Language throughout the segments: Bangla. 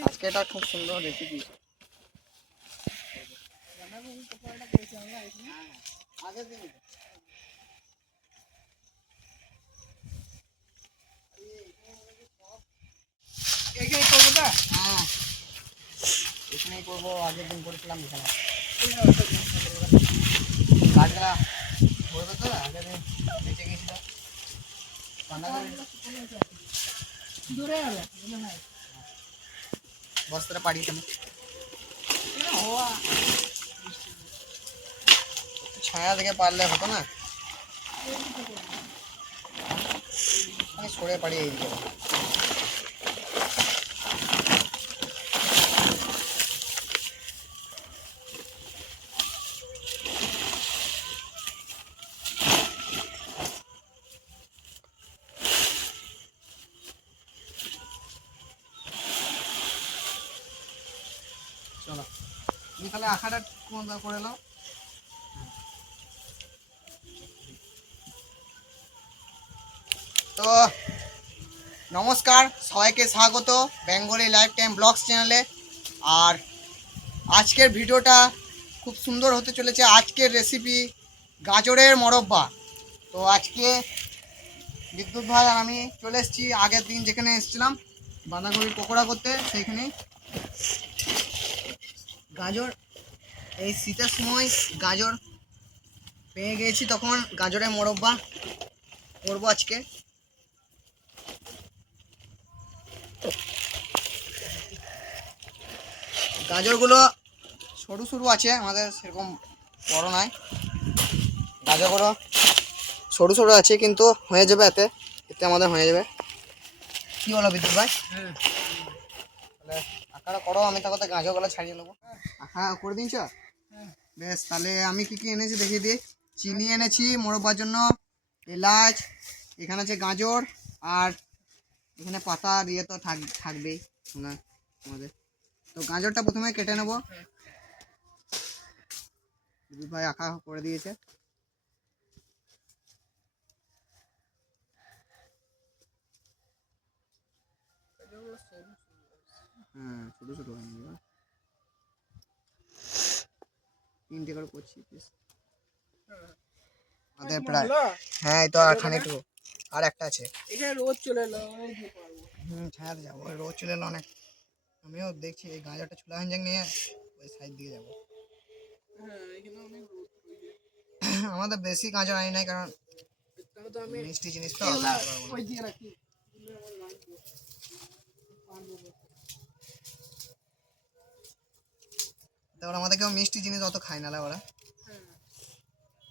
আজকে এটা খুব সুন্দর রেসিপি আগের দিন হ্যাঁ এখানেই করব আগের দিন করেছিলাম এখানে কাঠটা করবে তো আগের দিন বেঁচে গেছিল বাঁধাকপি বস্তাটা পাড়িয়ে দেবো ছায়া থেকে পারলে হতো না আমি সরে পাড়িয়ে এই দিকে চলো কোন করে নাও। তো, নমস্কার, সবাইকে স্বাগত বেঙ্গলি লাইফ টাইম ব্লগস চ্যানেলে। আর আজকের ভিডিওটা খুব সুন্দর হতে চলেছে। আজকের রেসিপি গাজরের মরব্বা। তো আজকে বিদ্যুৎ ভাই আর আমি চলে এসেছি আগের দিন যেখানে এসেছিলাম বাঁধাকপির পকোড়া করতে, সেইখানে গাজর এই শীতের সময় গাজর পেয়ে গিয়েছি তখন গাজরের মোরব্বা করব আজকে। গাজরগুলো সরু সরু আছে আমাদের সেরকম বড় নয়। গাজরগুলো সরু সরু আছে কিন্তু হয়ে যাবে এতে এতে আমাদের হয়ে যাবে। কি বলো বিদ্যুৎ ভাই? তাহলে আঁকাটা করো আমি তার কথা গাজরগুলো ছাড়িয়ে নেব। হ্যাঁ করে দিনছ বেশ, তাহলে আমি কি কি এনেছি দেখিয়ে দিই? চিনি এনেছি, মোরব্বার জন্য এলাচ, এখানে আছে গাজর, আর এখানে পাতা দিয়ে তো থাক, থাকবেই না আমাদের তো গাজরটা প্রথমে কেটে নেব। ভাই আঁকা করে দিয়েছে। হ্যাঁ ছোটো ছোটো হয়ে যাবে তিনটে করে করছি পিস আমাদের প্রায় হ্যাঁ এই তো আর খানিকটু আর একটা আছে এখানে রোজ চলে এলো অনেক দিয়ে পারব হুম ছায়াতে যাব ওই রোদ চলে এলো অনেক আমিও দেখছি এই গাঁজাটা চুলা হাঞ্জাং নিয়ে ওই সাইড দিকে যাব হ্যাঁ এখানে অনেক রোদ রয়েছে আমাদের বেশি গাঁজর আনি নাই কারণ তাহলে তো আমি মিষ্টি জিনিস তো এগুলা আনতে পারব না। ওই দিয়ে রাখি এগুলো আমার লাগবে পারব না। তারপর আমাদের কেউ মিষ্টি জিনিস অত খায় না ওরা।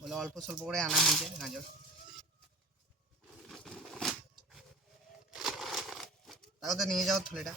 বলে অল্প স্বল্প করে আনা হয়েছে গাজর। তাও তো নিয়ে যাও থলেটা।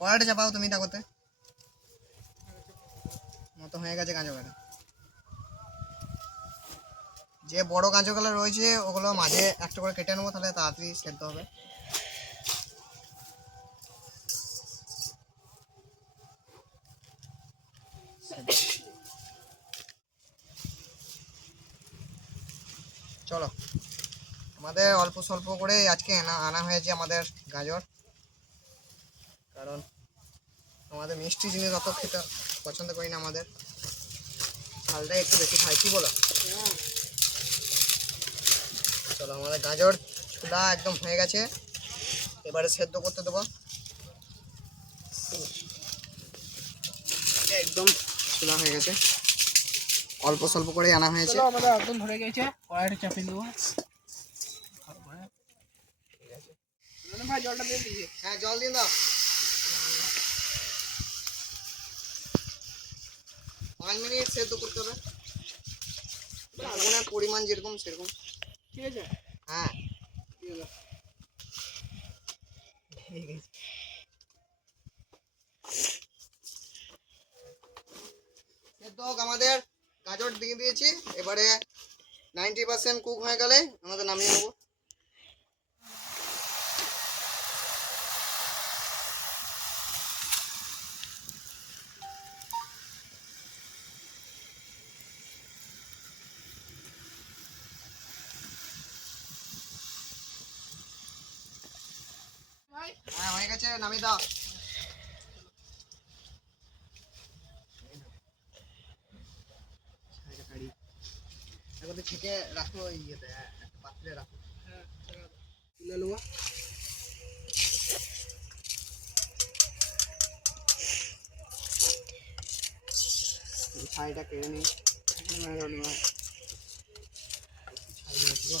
কড়াইটা চাপাও তুমি তাকতে মতো হয়ে গেছে গাঁজো কাটা যে বড় গাঁজোগুলো রয়েছে ওগুলো মাঝে একটা করে কেটে নেব তাহলে তাড়াতাড়ি সেদ্ধ হবে। আমাদের অল্প স্বল্প করে আজকে আনা আনা হয়েছে আমাদের গাজর। কারণ আমাদের মিষ্টি জিনিস অত খেতে পছন্দ করি না আমাদের। ঝালটাই একটু বেশি খাই, কি বলো? চলো, আমাদের গাজর চুলা একদম হয়ে গেছে। এবারে সেদ্ধ করতে দেবো। একদম চুলা হয়ে গেছে। অল্প স্বল্প করে আনা হয়েছে। আমাদের একদম গেছে। কড়াইটা চাপিয়ে দেবো মানে ভাই জলটা দিয়ে দিয়েছে হ্যাঁ জল দিন দাও। পাঁচ মিনিট সেদ্ধ করতে হবে। আগুনের পরিমাণ যেরকম সেরকম। ঠিক আছে? হ্যাঁ। দিয়ে ঠিক আছে সেদ্ধ হোক আমাদের। গাজর দিয়ে দিয়েছি। এবারে নাইনটি পার্সেন্ট কুক হয়ে গেলে আমাদের নামিয়ে নেব। গেছে নামিয়ে দাও তো রাখো ইয়েতে একটা পাত্রে রাখো। হ্যাঁ তুলে নেব। ছাইটা কেড়ে নিই হ্যাঁ রনিমা ছাই নিয়েছি গো।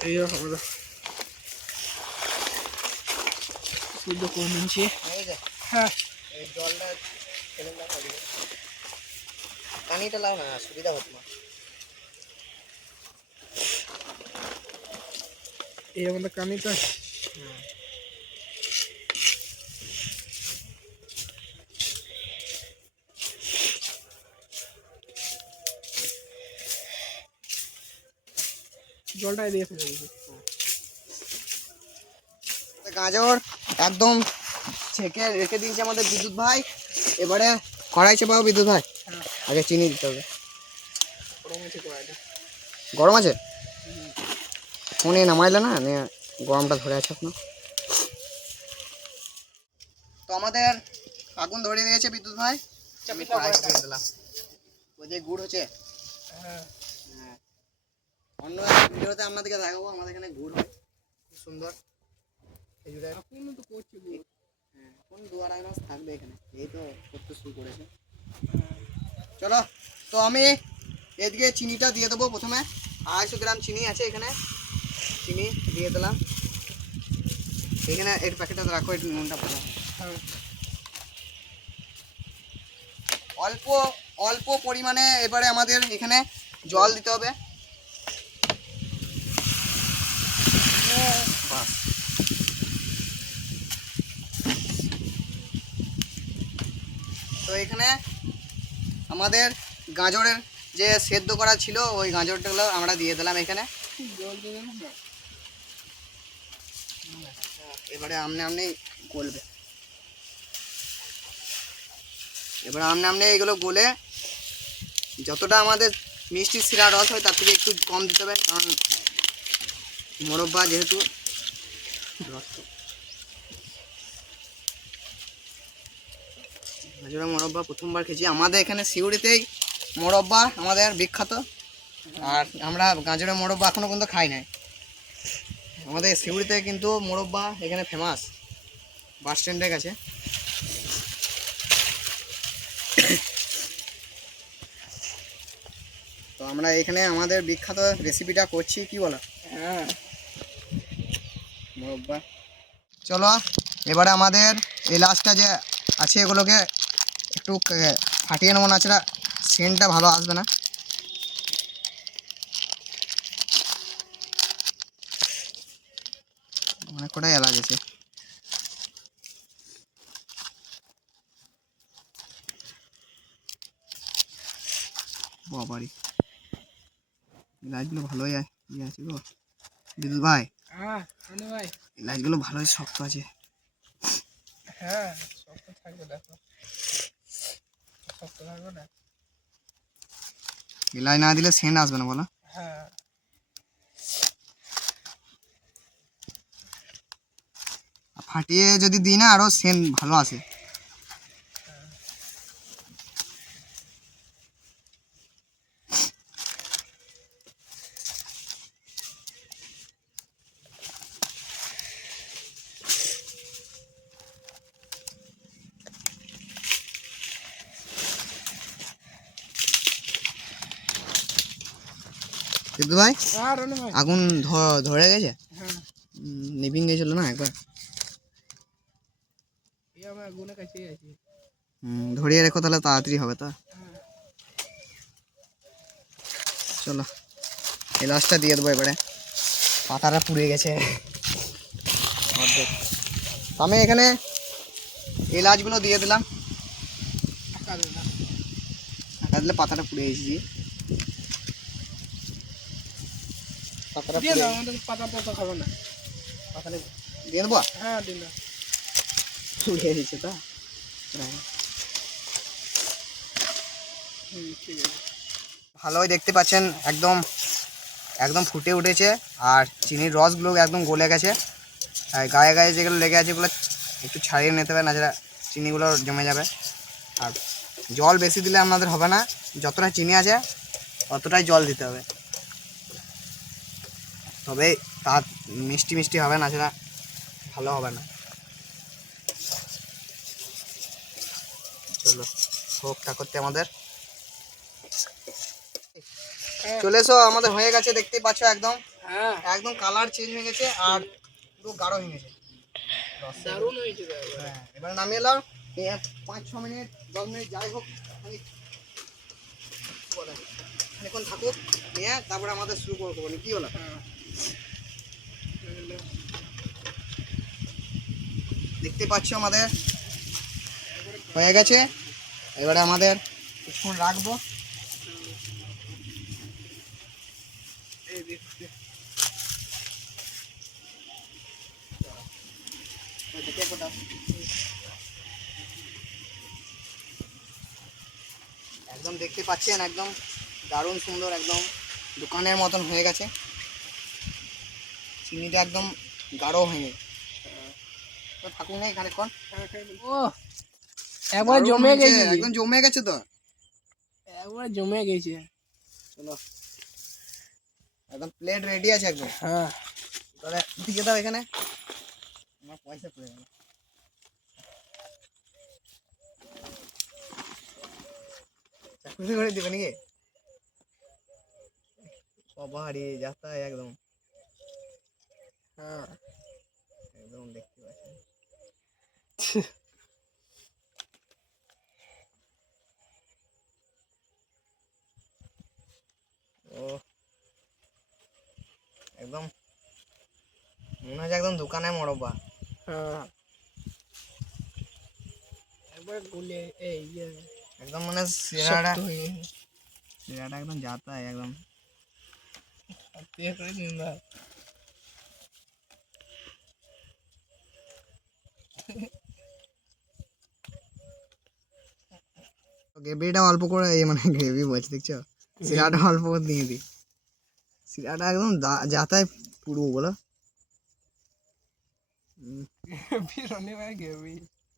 এই আমরা শুদ্ধ করে নিচ্ছি হ্যাঁ জলটা। পানিটা লাও না সুবিধা হতো না এই আমাদের কানিটা জলটা দিয়ে ফেলে দিয়েছি। গাজর একদম ছেঁকে রেখে দিয়েছে আমাদের বিদ্যুৎ ভাই। এবারে কড়াই চেপাও বিদ্যুৎ ভাই। হ্যাঁ। আগে চিনি দিতে হবে। গরম আছে ফোনে নামাইলে না গরমটা ধরে আছে এখনও। তো আমাদের আগুন ধরে দিয়েছে বিদ্যুৎ ভাই। আমি দিলাম। ওই যে গুড় হচ্ছে। হ্যাঁ। অন্য ভিডিওতে আপনাদেরকে দেখাবো আমাদের এখানে গুড় হয়। খুব সুন্দর। খেজুরের এখনও তো করছি। হ্যাঁ, এখন দু আড়াই মাস থাকবে এখানে? এই তো করতে শুরু করেছে। চলো তো আমি এদিকে চিনিটা দিয়ে দেবো প্রথমে। আড়াইশো গ্রাম চিনি আছে এখানে। চিনি দিয়ে দিলাম। এখানে এর প্যাকেটটা রাখো একটু নুনটা পড়া হ্যাঁ। অল্প অল্প পরিমাণে এবারে আমাদের এখানে জল দিতে হবে। তো এখানে আমাদের গাজরের যে সেদ্ধ করা ছিল, ওই গাজরটাগুলো আমরা দিয়ে দিলাম এখানে। এবারে আমনে আমনে গলবে। এবারে আমনে আমনে এগুলো গলে যতটা আমাদের মিষ্টি শিরা রস হয়, তার থেকে একটু কম দিতে হবে, কারণ মোরব্বা যেহেতু রস গাজরের মোরব্বা প্রথমবার খেয়েছি। আমাদের এখানে সিউড়িতেই মোরব্বা আমাদের বিখ্যাত। আর আমরা গাজরের মোরব্বা এখনও পর্যন্ত খাই নাই। আমাদের সিউড়িতে কিন্তু মোরব্বা এখানে ফেমাস বাস স্ট্যান্ডের কাছে তো আমরা এখানে আমাদের বিখ্যাত রেসিপিটা করছি কি বলো? হ্যাঁ। মোরব্বা। চলো এবারে আমাদের এলাচটা যে আছে এগুলোকে একটু ফাটিয়ে নেব না ছাড়া সেন্টটা ভালো আসবে না। অনেক কটাই এলাচ আছে। বাবারি। এলাচগুলো ভালোই ইয়ে আছে গো। বিদ্যুৎ ভাই। হ্যাঁ ভাই। এলাচগুলো ভালোই শক্ত আছে। হ্যাঁ শক্ত থাকবে দেখো। শক্ত থাকবে না এলাই না দিলে সেন্ট আসবে না বলো? হ্যাঁ। ফাটিয়ে যদি দিই না আরও সেন্ট ভালো আসে কিন্তু ভাই? আগুন ধরে গেছে? নিভিং গেছিল না একবার? এই ধরিয়ে রেখো তাহলে তাড়াতাড়ি হবে তা। চলো এলাচটা দিয়ে দেবো এবারে। পাতাটা পুড়ে গেছে। আমি এখানে এলাচগুলো দিয়ে দিলাম। দিলে পাতাটা পুড়ে গেছি। পাতাটা দিয়ে দাও আমাদের পাতা পাতা খাব না। পাতাটা দিয়ে দেবো? হ্যাঁ দিন দাও। গেছে তো? ভালোই দেখতে পাচ্ছেন একদম একদম ফুটে উঠেছে আর চিনির রসগুলো একদম গলে গেছে। আর গায়ে গায়ে যেগুলো লেগে আছে এগুলো একটু ছাড়িয়ে নিতে হবে না চিনিগুলো জমে যাবে। আর জল বেশি দিলে আপনাদের হবে না যতটা চিনি আছে অতটাই জল দিতে হবে। তবে তা মিষ্টি মিষ্টি হবে না সেটা ভালো হবে না। চলো হোকটা করতে আমাদের। চলে এসো আমাদের হয়ে গেছে দেখতেই পাচ্ছ একদম। হ্যাঁ। একদম কালার চেঞ্জ হয়ে গেছে আর পুরো গাঢ় হয়ে গেছে। দারুণ হয়েছে হ্যাঁ এবার নামিয়ে এলাম পাঁচ ছ মিনিট দশ মিনিট যাই হোক খানিকক্ষণ থাকুক নিয়ে তারপরে আমাদের শুরু করব। কি হলো? হ্যাঁ। দেখতে পাচ্ছ আমাদের? হয়ে গেছে? এবারে আমাদের কিছুক্ষণ রাখব। একদম দেখতে পাচ্ছেন, একদম দারুণ সুন্দর, একদম দোকানের মতন হয়ে গেছে। চিনিটা একদম গাঢ় হয়নি তো থাকুন না খানিকক্ষণ ও একবার দারুণ জমে হয়েছে, গেছে। একদম জমে গেছে তো। একবার জমে গেছে। চলো। একদম প্লেট রেডি আছে একদম। হ্যাঁ। তাহলে দিয়ে দাও এখানে। আমার পয়সা পড়ে গেল। চাকরি করে দিবে নাকি? বাবারে যাতা একদম। হ্যাঁ একদম দেখতে পাচ্ছেন। ও একদম মনে হচ্ছে একদম দোকানে মরব্বা হ্যাঁ। একবার গুলে এই একদম মানে সিরাটা একদম যাতা একদম। আর করে দিন গ্রেভিটা অল্প করে এই মানে গ্রেভি বলছি দেখছ? সিরাটা অল্প করে দিয়ে দিই। সিরাটা একদম যাতায় পুরো বলো।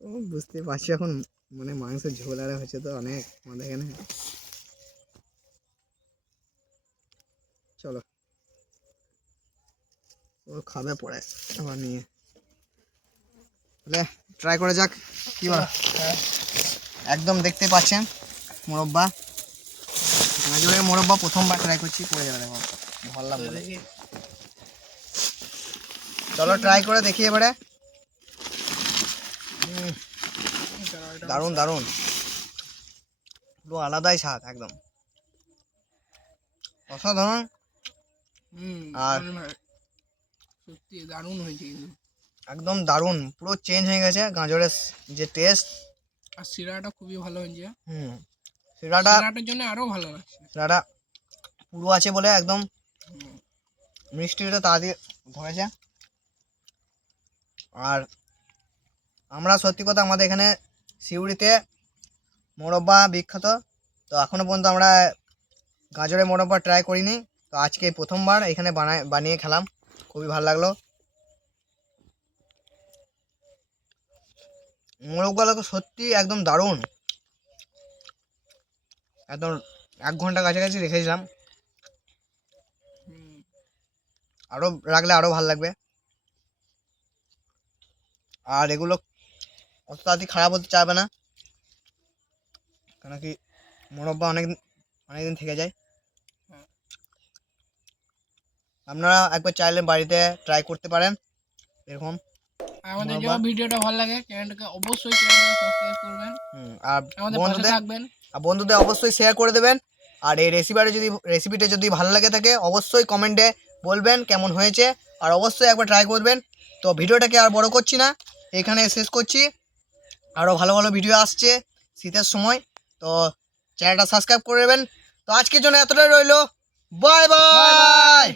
ও বুঝতে পারছি এখন মানে মাংসের ঝোল আর হচ্ছে তো অনেক আমাদের এখানে। চলো। ও খাবে পড়ে আবার নিয়ে। ট্রাই করে যাক কি বল? হ্যাঁ। একদম দেখতে পাচ্ছেন মোরব্বা। গাজরের মোরব্বা প্রথমবার ট্রাই করছি পড়ে যাবে দেখো। ভালো লাগবে চলো ট্রাই করে দেখি এবারে। দারুণ দারুণ। পুরো আলাদাই স্বাদ একদম। অসাধারণ। আর- সত্যি দারুণ হয়েছে একদম দারুণ। পুরো চেঞ্জ হয়ে গেছে গাজরের যে টেস্ট আর শিরাটা খুবই ভালো হয়েছে। হুম সেটাটা শিরাটার জন্য আরও ভালো লাগছে। সেটাটা পুরো আছে বলে একদম। মিষ্টিটা তাড়াতাড়ি ধরেছে। আর আমরা সত্যি কথা আমাদের এখানে সিউড়িতে মোরব্বা বিখ্যাত। তো এখনও পর্যন্ত আমরা গাজরের মোরব্বা ট্রাই করিনি। তো আজকে প্রথমবার এখানে বানায় বানিয়ে খেলাম। খুবই ভালো লাগল। মোরগগুলো তো সত্যি একদম দারুণ একদম এক ঘণ্টা কাছাকাছি রেখেছিলাম। আরও রাখলে আরও ভালো লাগবে আর এগুলো অত তাড়াতাড়ি খারাপ হতে চাইবে না কেন কি মোরব্বা অনেক অনেকদিন থেকে যায়। আপনারা একবার চাইলে বাড়িতে ট্রাই করতে পারেন, এরকম আমাদের। যদি ভিডিওটা ভালো লাগে চ্যানেলটাকে অবশ্যই চ্যানেলটাকে সাবস্ক্রাইব করবেন। আর আমাদের পাশে বন্ধুদের থাকবেন। আর বন্ধুদের অবশ্যই শেয়ার করে দেবেন। আর এই রেসিপিটা যদি রেসিপিটা যদি ভালো লাগে থাকে অবশ্যই কমেন্টে বলবেন কেমন হয়েছে। আর অবশ্যই একবার ট্রাই করবেন। তো ভিডিওটাকে আর বড় করছি না। এখানে শেষ করছি। আরও ভালো ভালো ভিডিও আসছে শীতের সময়। তো চ্যানেলটা সাবস্ক্রাইব করে দেবেন তো আজকের জন্য এতটাই রইল। Bye bye